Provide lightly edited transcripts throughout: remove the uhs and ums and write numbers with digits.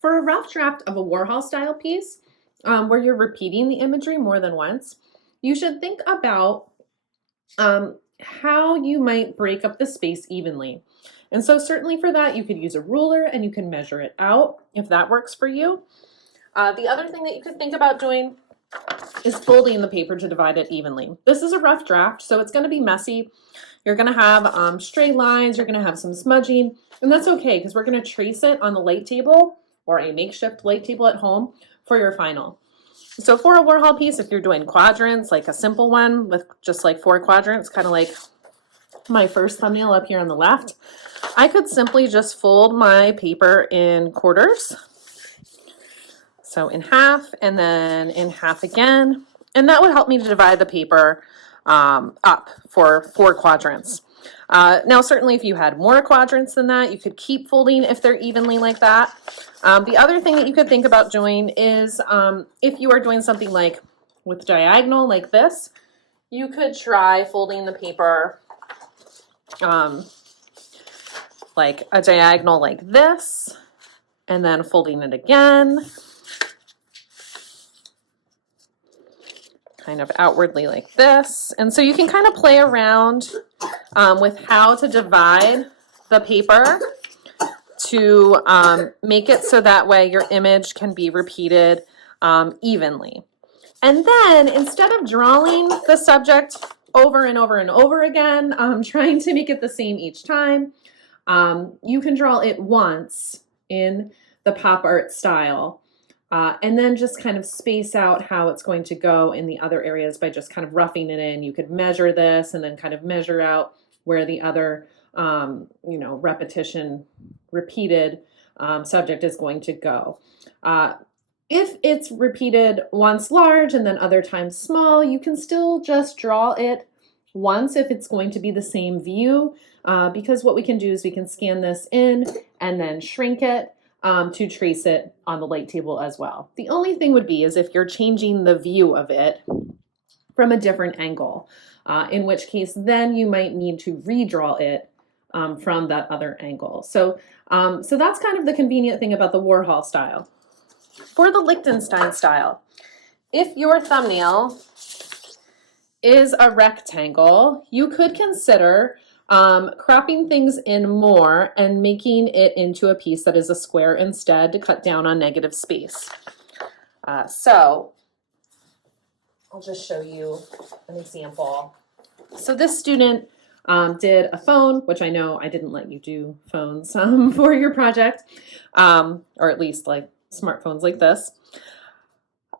For a rough draft of a Warhol style piece, where you're repeating the imagery more than once, you should think about how you might break up the space evenly. And so certainly for that, you could use a ruler and you can measure it out if that works for you. The other thing that you could think about doing is folding the paper to divide it evenly. This is a rough draft, so it's going to be messy. You're going to have stray lines, you're going to have some smudging, and that's okay because we're going to trace it on the light table or a makeshift light table at home for your final. So for a Warhol piece, if you're doing quadrants, like a simple one with just like 4 quadrants, kind of like my first thumbnail up here on the left, I could simply just fold my paper in quarters. So in half and then in half again. And that would help me to divide the paper up for 4 quadrants. Now, certainly if you had more quadrants than that, you could keep folding if they're evenly like that. The other thing that you could think about doing is if you are doing something like with diagonal like this, you could try folding the paper like a diagonal like this, and then folding it again, kind of outwardly like this. And so you can kind of play around with how to divide the paper to make it so that way your image can be repeated evenly. And then instead of drawing the subject over and over and over again, trying to make it the same each time, you can draw it once in the pop art style. And then just kind of space out how it's going to go in the other areas by just kind of roughing it in. You could measure this and then kind of measure out where the other, repeated subject is going to go. If it's repeated once large and then other times small, you can still just draw it once if it's going to be the same view, because what we can do is we can scan this in and then shrink it to trace it on the light table as well. The only thing would be is if you're changing the view of it from a different angle, in which case then you might need to redraw it from that other angle. So that's kind of the convenient thing about the Warhol style. For the Lichtenstein style, if your thumbnail is a rectangle, you could consider cropping things in more and making it into a piece that is a square instead to cut down on negative space. So I'll just show you an example. So this student did a phone, which I know I didn't let you do phones for your project, or at least like smartphones like this.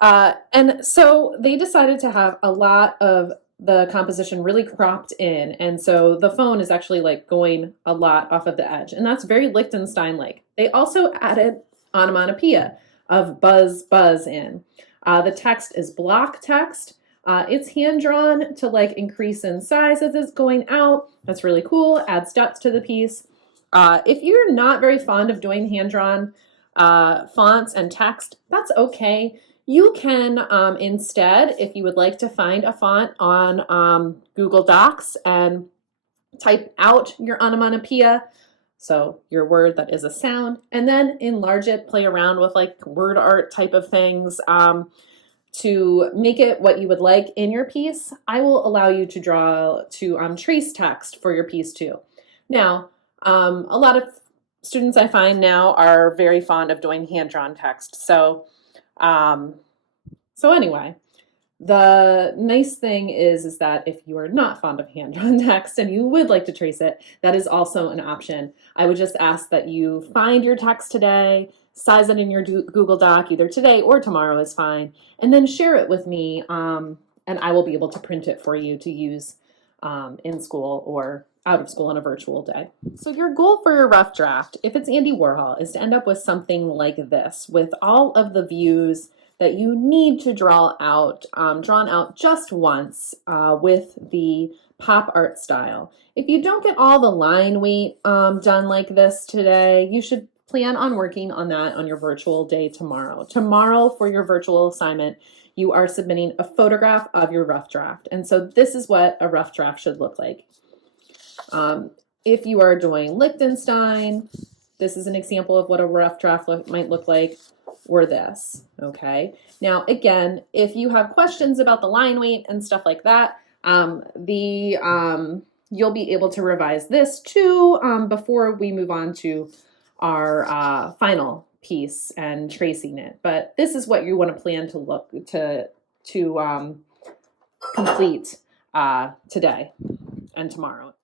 And so they decided to have a lot of the composition really cropped in. And so the phone is actually like going a lot off of the edge. And that's very Lichtenstein-like. They also added onomatopoeia of buzz, buzz in. The text is block text. It's hand-drawn to like increase in size as it's going out. That's really cool. Adds depth to the piece. If you're not very fond of doing hand-drawn fonts and text, that's okay. You can instead, if you would like to find a font on Google Docs and type out your onomatopoeia, so your word that is a sound, and then enlarge it, play around with like word art type of things to make it what you would like in your piece. I will allow you to trace text for your piece too. Now, a lot of students I find now are very fond of doing hand-drawn text. So anyway, the nice thing is that if you are not fond of hand-drawn text and you would like to trace it, that is also an option. I would just ask that you find your text today, size it in your Google Doc, either today or tomorrow is fine, and then share it with me, and I will be able to print it for you to use in school or out of school on a virtual day. So your goal for your rough draft, if it's Andy Warhol, is to end up with something like this, with all of the views that you need to drawn out just once with the pop art style. If you don't get all the line weight done like this today, you should plan on working on that on your virtual day tomorrow. Tomorrow for your virtual assignment, you are submitting a photograph of your rough draft. And so this is what a rough draft should look like. If you are doing Lichtenstein, This is an example of what a rough draft might look like, or this, okay? Now, again, if you have questions about the line weight and stuff like that, you'll be able to revise this too before we move on to our final piece and tracing it. But this is what you want to plan to complete today and tomorrow.